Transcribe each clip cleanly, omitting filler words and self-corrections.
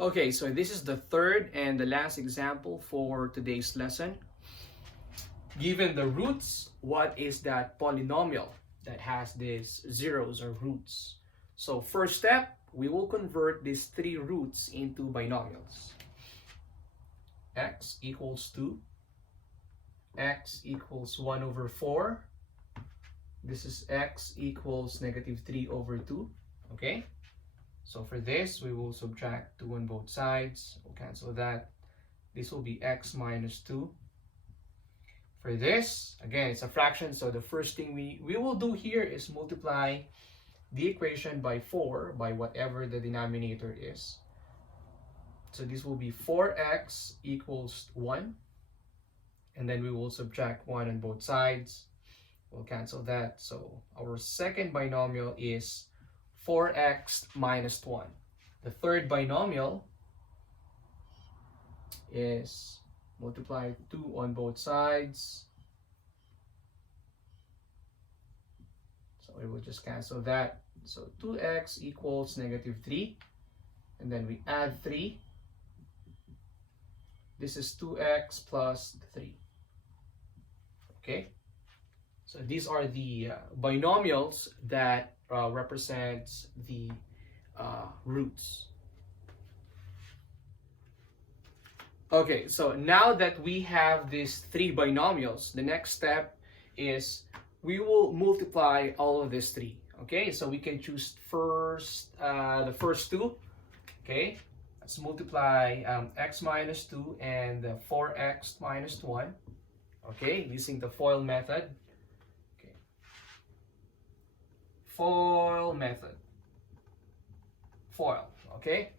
Okay, so this is the third and the last example for today's lesson. Given the roots, what is that polynomial that has these zeros or roots? So first step, we will convert these three roots into binomials. X equals 2, x equals 1 over 4, this is x equals negative 3 over 2, okay? So for this, we will subtract 2 on both sides. We'll cancel that. This will be x minus 2. For this, again, it's a fraction. So the first thing we will do here is multiply the equation by 4 by whatever the denominator is. So this will be 4x equals 1. And then we will subtract 1 on both sides. We'll cancel that. So our second binomial is 4x minus 1. The third binomial is multiply 2 on both sides. So we will just cancel that. So 2x equals negative 3. And then we add 3. This is 2x plus 3. Okay? So these are the binomials that represents the roots. Okay, so now that we have these three binomials, the next step is we will multiply all of these three. Okay, so we can choose first the first two. Okay, let's multiply x minus 2 and 4x minus 1. Okay, using the FOIL method. FOIL method. FOIL, okay?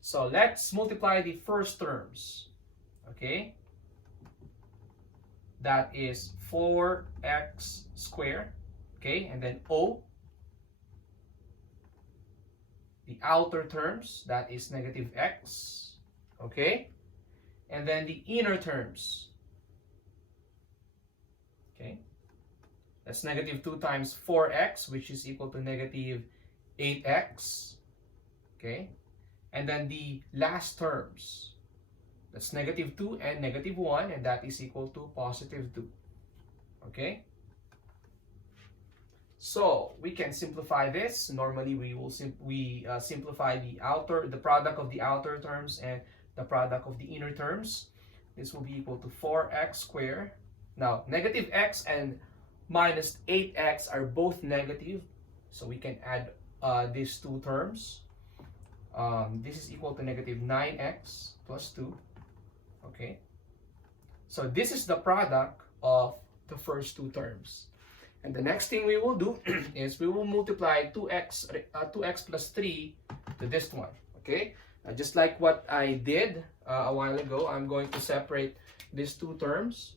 So let's multiply the first terms, okay? That is 4x squared, okay? And then O. The outer terms, that is negative x, okay? And then the inner terms, okay? That's negative 2 times 4x, which is equal to negative 8x. Okay? And then the last terms. That's negative 2 and negative 1, and that is equal to positive 2. Okay? So, we can simplify this. Normally, we will simplify the product of the outer terms and the product of the inner terms. This will be equal to 4x squared. Now, negative x and minus 8x are both negative, so we can add these two terms. This is equal to negative 9x plus 2. Okay, so this is the product of the first two terms. And the next thing we will do is we will multiply 2x plus 3 to this one. Okay, just like what I did a while ago, I'm going to separate these two terms.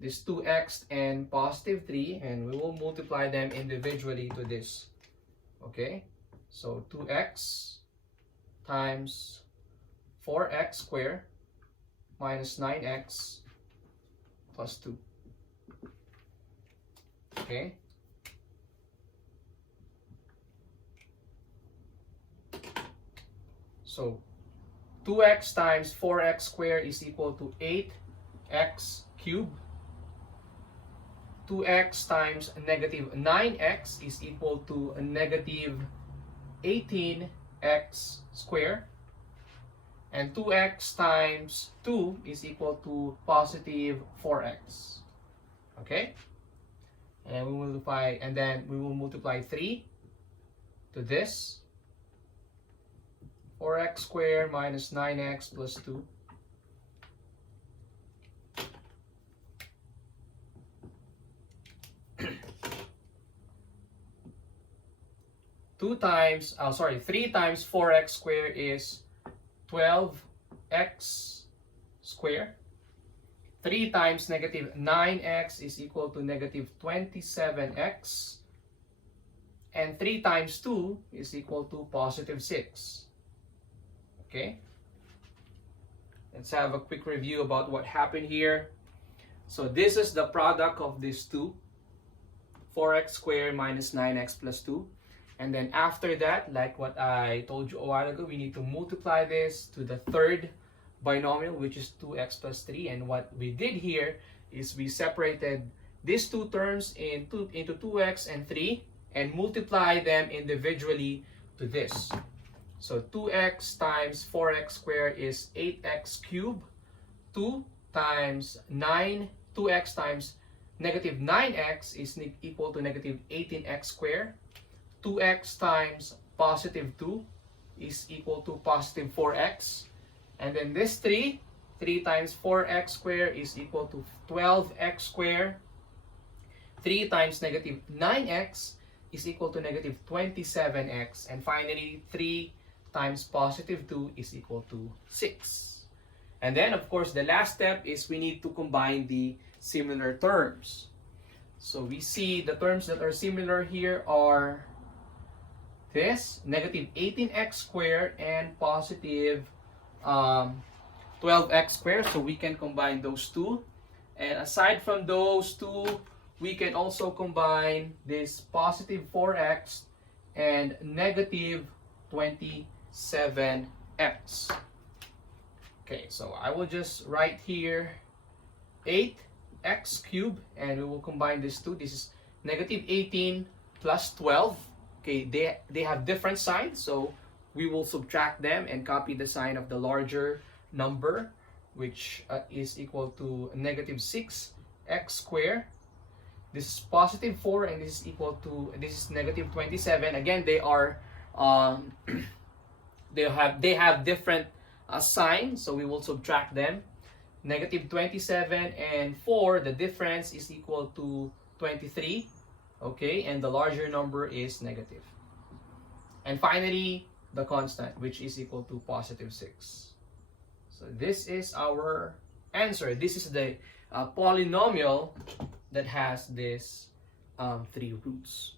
This 2x and positive 3, and we will multiply them individually to this. Okay, so 2x times 4x squared minus 9x plus 2. Okay, so 2x times 4x squared is equal to 8x cubed. 2x times negative 9x is equal to a negative 18x squared. And 2x times 2 is equal to positive 4x. Okay? And we multiply, and then we will multiply 3 to this. 4x squared minus 9x plus 2. 3 times 4x squared is 12x squared. 3 times negative 9x is equal to negative 27x. And 3 times 2 is equal to positive 6. Okay? Let's have a quick review about what happened here. So this is the product of these two. 4x squared minus 9x plus 2. And then after that, like what I told you a while ago, we need to multiply this to the third binomial, which is 2x plus 3. And what we did here is we separated these two terms into 2x and 3 and multiply them individually to this. So 2x times 4x squared is 8x cubed. 2 times 2x times negative 9x is equal to negative 18x squared. 2x times positive 2 is equal to positive 4x. And then this 3 times 4x squared is equal to 12x squared. 3 times negative 9x is equal to negative 27x. And finally, 3 times positive 2 is equal to 6. And then, of course, the last step is we need to combine the similar terms. So we see the terms that are similar here are this, negative 18x squared and positive 12x squared. So we can combine those two. And aside from those two, we can also combine this positive 4x and negative 27x. Okay, so I will just write here 8x cubed, and we will combine these two. This is negative 18 plus 12. Okay, they have different signs, so we will subtract them and copy the sign of the larger number, which is equal to negative 6x squared. This is positive 4, and this is equal to, this is negative 27. Again, they are they have different signs, so we will subtract them. Negative 27 and 4, the difference is equal to 23. Okay, and the larger number is negative. And finally, the constant, which is equal to positive 6. So this is our answer. This is the polynomial that has this 3 roots.